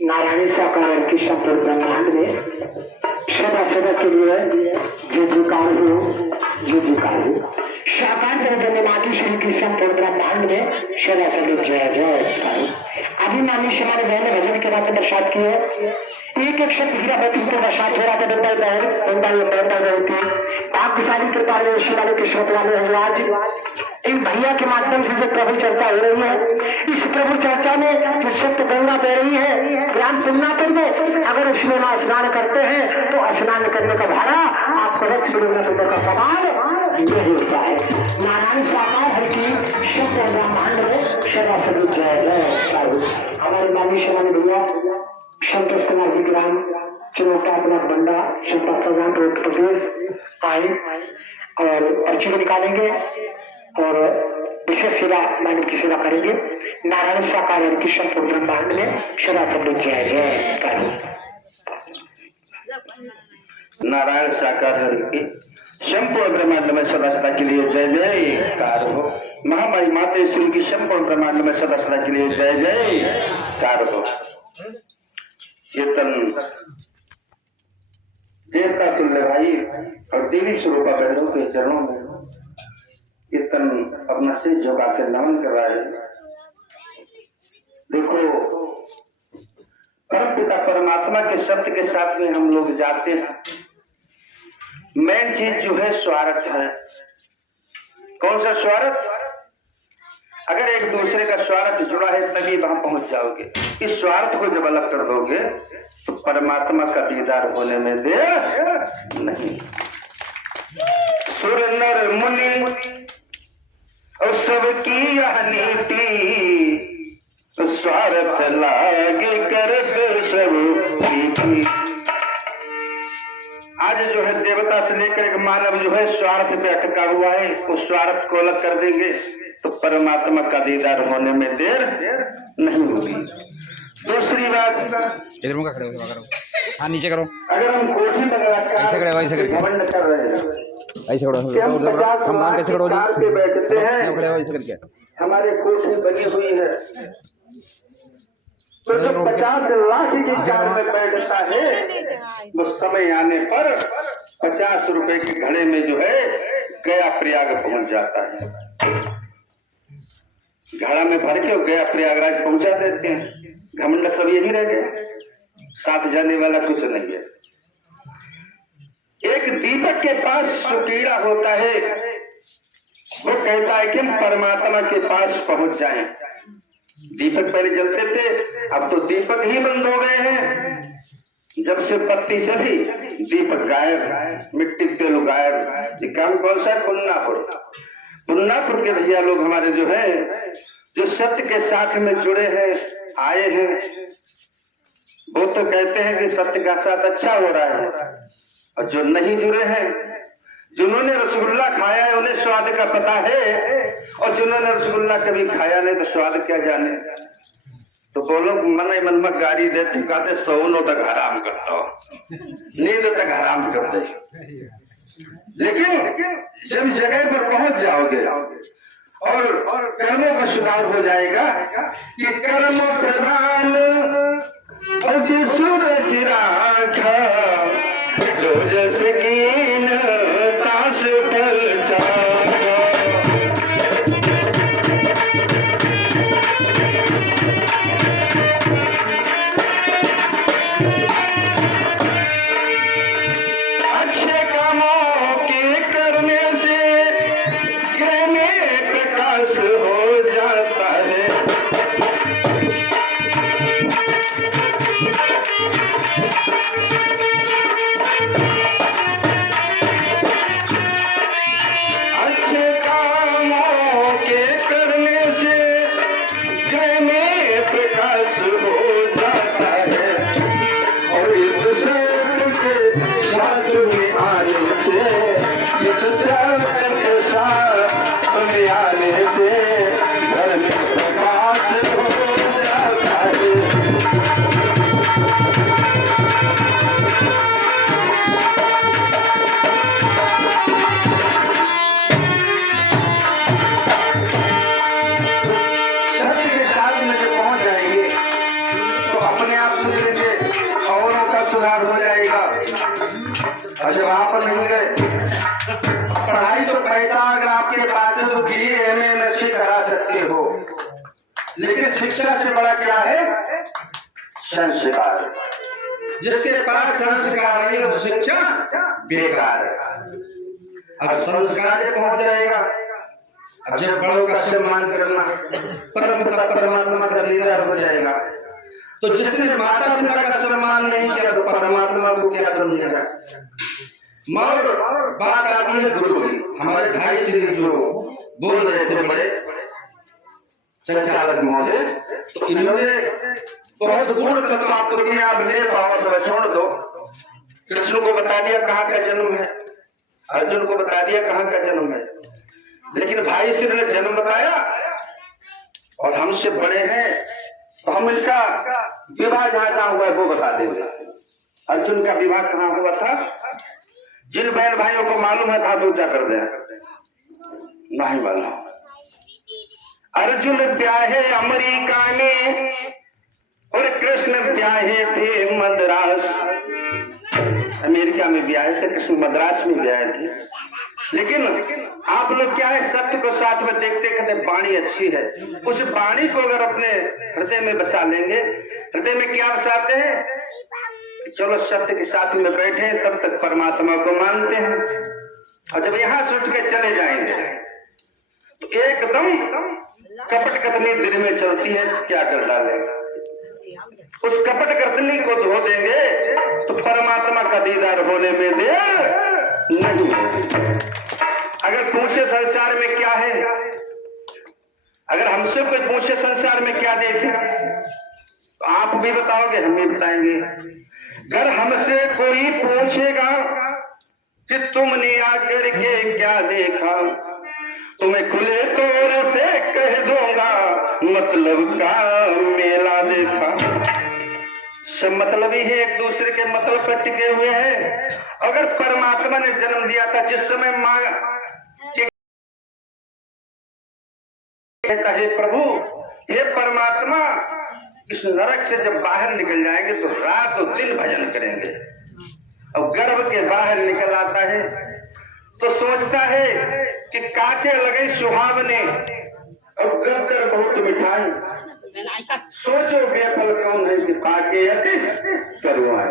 नारायण साकार की संपूर्ण ब्रह्मांड में सदा सदा के लिए जो जुकार हो साकार जगन्नाथ श्री की संपूर्ण ब्रह्मांड में सदा सदा जय जय। अभी मानी से हमारे बहन ने भजन के बाद प्रसाद किए एक एक शब्द हीरा मोती को प्रसाद हो रहा था भाग्यशाली कृपा शिवालय के श्रोता में आज इन भैया के माध्यम से जो प्रभु चर्चा हो रही है इस प्रभु चर्चा में जो सत्य गंगा बह रही है ग्राम पुन्नापुर में अगर उसमें वहां स्नान करते हैं तो स्नान करने का भाड़ा आपको रथ किलोमीटर का सवाल नहीं होता है। नारायण साकार है कि सत्य ब्रह्मांड में सदा सभी जय जय। हमारे मानी शरण भैया संतोष कुमार जी ग्राम चुनौता अपना बंडा सुपा सजान उत्तर प्रदेश आए और पर्ची निकालेंगे और विशेष सेवा मानव की सेवा करेंगे। नारायण साकार की संपूर्ण ब्रह्मांड में सदा सब जय जय करो। नारायण साकार की संपूर्ण ब्रह्मांड में सदा सदा के लिए जय जय कार हो। महामाई माता श्री की संपूर्ण ब्रह्मांड में सदा सदा के लिए जय जय कार हो। कीर्तन देवता तुल्य भाई और देवी स्वरूपा बहनों के चरणों में कीर्तन अपना सिर झुका के नमन कर रहा है। देखो परम पिता परमात्मा के शब्द के साथ में हम लोग जाते हैं। मेन चीज जो है स्वार्थ है। कौन सा स्वार्थ? अगर एक दूसरे का स्वार्थ जुड़ा है तभी वहां पहुंच जाओगे। इस स्वार्थ को जब अलग कर दोगे तो परमात्मा का दीदार होने में देर नहीं। सुर नर मुनि और सबकी यह नीति स्वार्थ लागे करत सब। आज जो है देवता से लेकर एक मानव जो है स्वार्थ पे अटका हुआ है। उस स्वार्थ को अलग कर देंगे तो परमात्मा का दीदार होने में देर नहीं होगी। दूसरी बात इधर मुंह खड़े हो, हाँ नीचे करो। अगर हम कोठी ऐसे खड़े हो, ऐसे करके कर रहे हैं ऐसे खड़ो हम नाम कैसे खड़ो जी पे बैठते हैं खड़े हो ऐसे करके। हमारे कोठी बनी हुई है तो जो 50 लाख के कार में बैठता है वो समय आने पर 50 रुपए के घड़े में जो है गया प्रयाग पहुंच जाता है। घड़ा में भर के गया प्रयागराज पहुंचा देते हैं। घमंड सब यही रह गए, साथ जाने वाला कुछ नहीं है। एक दीपक के पास सुकीड़ा होता है, वो कहता है कि हम परमात्मा के पास पहुंच जाएं। दीपक पहले जलते थे, अब तो दीपक ही बंद हो गए हैं। जब से पत्ती चली दीपक गायब, मिट्टी तेल गायब। ये काम कौन सा है? पुन्नापुर के भैया लोग हमारे जो है, जो सत्य के साथ में जुड़े हैं, आए हैं, वो तो कहते हैं कि सत्य का साथ अच्छा हो रहा है, और जो नहीं जुड़े हैं, जिन्होंने रसगुल्ला खाया है उन्हें स्वाद का पता है, और जिन्होंने रसगुल्ला कभी खाया नहीं तो स्वाद क्या जाने। तो बोलो मन ही मन में गाड़ी देते, कहते सोनो तक हराम करता हो, नींद तक हराम कर दे। लेकिन जब जगह पर पहुंच जाओगे और कर्मों का सुधार हो जाएगा कि कर्म प्रधान और सूरज राखा, जो जस कीन ताश पर चाहा। अच्छे कामों के करने से गृह में प्रकाश हो जाता है। अच्छे कामों के करने से गृह में प्रकाश हो जाता है, और इस सत्य के साथ में आने से, इस सत्य के साथ में आने से घर में प्रकाश हो जाता है। सत्य के साथ में जब पहुंच जाएंगे तो अपने आप सुधरेंगे, औरों का सुधार हो जाएगा। और जब आप नहीं गए, पढ़ाई तो पैसा अगर आपके पास है तो BA MA MSc करा सकते हो, लेकिन शिक्षा से बड़ा क्या है? संस्कार। जिसके पास संस्कार नहीं है तो शिक्षा बेकार है। अब संस्कार जब पहुंच जाएगा, अब जब बड़ों का सम्मान करना, परम पिता परमात्मा का दीदार हो जाएगा, तो जिसने माता पिता का सम्मान नहीं किया तो परमात्मा को क्या समझेगा? मगर बात आती है गुरु की। हमारे भाई श्री जो बोल रहे थे बड़े संचालक महोदय, तो इन्होंने बहुत गुण तत्व आपको दिया, आप ले पाओ तो छोड़ दो। कृष्ण को बता दिया कहाँ का जन्म है, अर्जुन को बता दिया कहाँ का जन्म है, लेकिन भाई श्री ने जन्म बताया और हमसे बड़े हैं, तो हम इनका विवाह जहाँ हुआ है वो बता देंगे। अर्जुन का विवाह कहाँ हुआ था? जिन बहन भाइयों को मालूम है हाथ ऊंचा कर दे। नहीं मालूम। अर्जुन ब्याहे अमेरिका में और कृष्ण ब्याहे थे मद्रास। अमेरिका में ब्याहे थे, कृष्ण मद्रास में ब्याहे थे। लेकिन आप लोग क्या है, सत्य को साथ में देखते कहते वाणी अच्छी है, उस वाणी को अगर अपने हृदय में बसा लेंगे, हृदय में क्या बसाते हैं? चलो सत्य के साथ में बैठे तब तक परमात्मा को मानते हैं, और जब यहाँ से उठ के चले जाएंगे तो एकदम कपट कतनी दिल में चलती है, क्या कर डालेंगे? उस कपट कतनी को धो देंगे तो परमात्मा का दीदार होने में देर नहीं। अगर पूछे संसार में क्या है, अगर हमसे कोई पूछे संसार में क्या देखे, तो आप भी बताओगे, हम भी बताएंगे। अगर हमसे कोई पूछेगा कि तुमने आकर के क्या देखा, तुम्हें खुले तौर से कह दूंगा मतलब का मेला देखा। सब मतलब ही है, एक दूसरे के मतलब पर टिके हुए हैं। अगर परमात्मा ने जन्म दिया था जिस समय माँ कहता है प्रभु हे परमात्मा, इस नरक से जब बाहर निकल जाएंगे तो रात और दिन भजन करेंगे। और गर्भ के बाहर निकल आता है तो सोचता है कि कांटे लगे सुहावने और गद्दर बहुत मिठाई, सोचो बेफल कौन है कि पाके अति करुआए।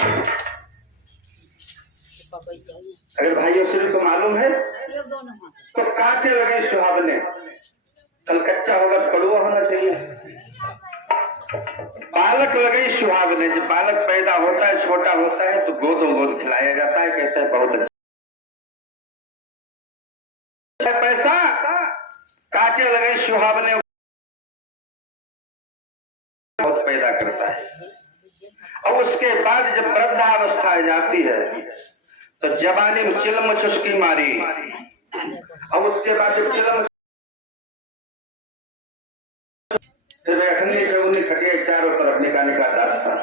अगर भाइयों श्री को मालूम है तो कांटे लगे सुहावने, कल कच्चा होगा तो कड़ुआ होना चाहिए। बालक लगे सुहावने। जब बालक पैदा होता है, छोटा होता है, तो गोदों गोद खिलाया जाता है, कहते हैं बहुत अच्छा पैसा। काटे लगे सुहावने, बहुत पैदा करता है। और उसके बाद जब वृद्धावस्था आ जाती है तो जवानी में चिलम चुस्की मारी। और उसके बाद जब चिलम बैठने खटिया चारों तरफ निकालने का रास्ता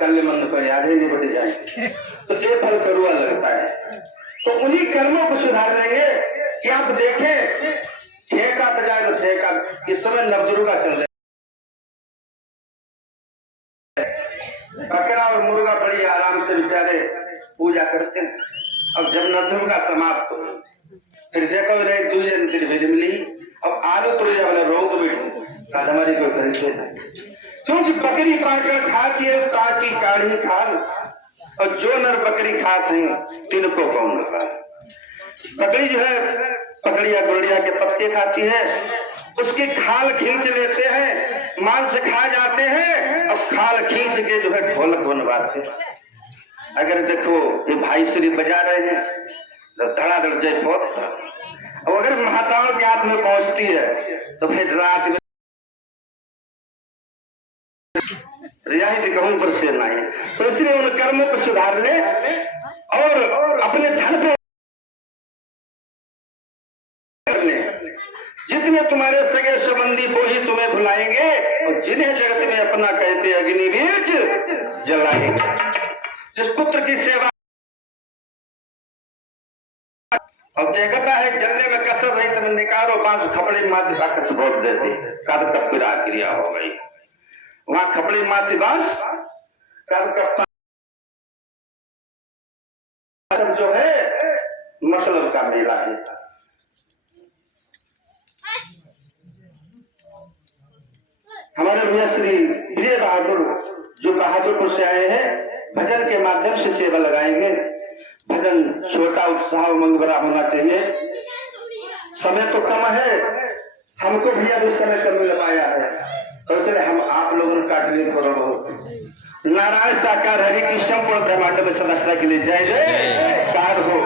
कल मन को याद ही नहीं बढ़ जाएंगे, तो ये फल करुआ लगता है। तो उन्हीं कर्मों को सुधार लेंगे कि आप देखें, ठेका बजाय तो ठेका इस समय नवदुर्गा चल रहे, बकरा और मुर्गा बड़ी आराम से बेचारे पूजा करते हैं। अब जब नवदुर्गा समाप्त हो, फिर देखो एक दूसरे ने फिर मिली मिली। अब आलू तोड़े वाले रोग हमारी कोई खरीदते नहीं, क्योंकि बकरी काटकर खाती है काटी काढ़ी खाल, और जो नर बकरी खाते हैं तिनको कौन खा। बकरी जो है पकड़िया गुड़िया के पत्ते खाती है, उसकी खाल खींच लेते हैं, मांस खा जाते हैं, और खाल खींच के जो है ढोलक बनवाते। अगर देखो ये भाई श्री बजा रहे हैं तो धड़ाधड़ जय बहुत। और अगर महाताओं के हाथ में पहुंचती है तो फिर रात में रियायत कहूं पर से नहीं। तो इसलिए उन कर्मों को सुधार ले और अपने धन पे ले। जितने तुम्हारे सगे संबंधी वो ही तुम्हें भुलाएंगे, और जिन्हें जगत में अपना कहते अग्नि बीज जलाएंगे। जिस पुत्र की सेवा अब देखता है जलने में कसर रही, तो निकालो 5 खपड़ी मात्र बाकस बोल देती, कब तक फिर क्रिया हो गई। वहां खपड़ी मात्र बास कब जो है मतलब का मेला है। हमारे भैया श्री प्रिय बहादुर जो बहादुरपुर से आए हैं, भजन के माध्यम से सेवा लगाएंगे। भजन छोटा उत्साह उमंग भरा होना चाहिए। समय तो कम है, हमको भी अभी समय कम मिल पाया है, तो इसलिए हम आप लोगों ने काट लिए थोड़ा बहुत। नारायण साकार हरि कृष्ण पूर्ण ब्रह्मांड में सदस्यता के लिए जय जयकार हो।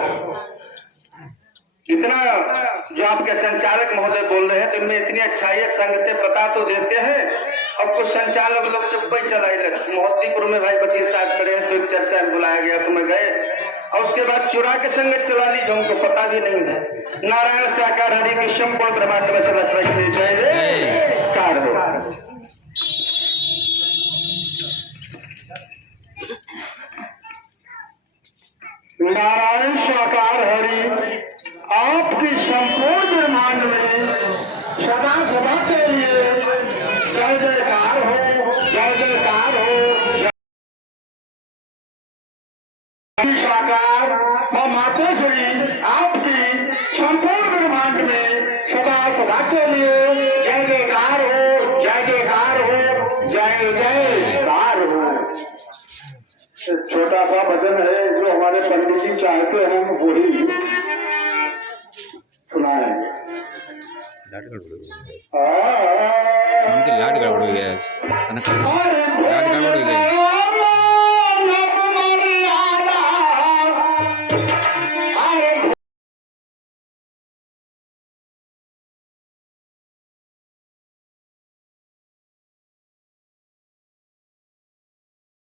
इतना जो आपके संचालक महोदय बोल रहे हैं, तो इनमें इतनी अच्छाई है, संगते पता तो देते हैं, और कुछ संचालक लोग चुप्पा ही चलाए रहे। मोहद्दीपुर में भाई वकील साहब खड़े हैं, तो एक चर्चा में बुलाया गया, तो मैं गए, और उसके बाद चुरा के संगत चला ली, जो उनको पता भी नहीं है। नारायण साकार हरि कृष्ण पूर्ण ब्रह्मांड में सदस्यता के लिए जय जयकार हो। नारायण साकार हरि आपकी संपूर्ण ब्रह्मांड में सदा सदा के लिए जय जयकार हो, जय जयकार हो। साकार और मातेश्वरी आपकी संपूर्ण ब्रह्मांड में सदा सदा के लिए जय जयकार हो, जय जयकार हो, जय जयकार हो। छोटा सा भजन है जो हमारे पंडित जी चाहते हैं, वही सुनाएंगे। उनकी लाट गड़बड़ हुई है, लाट गड़बड़ हुई है।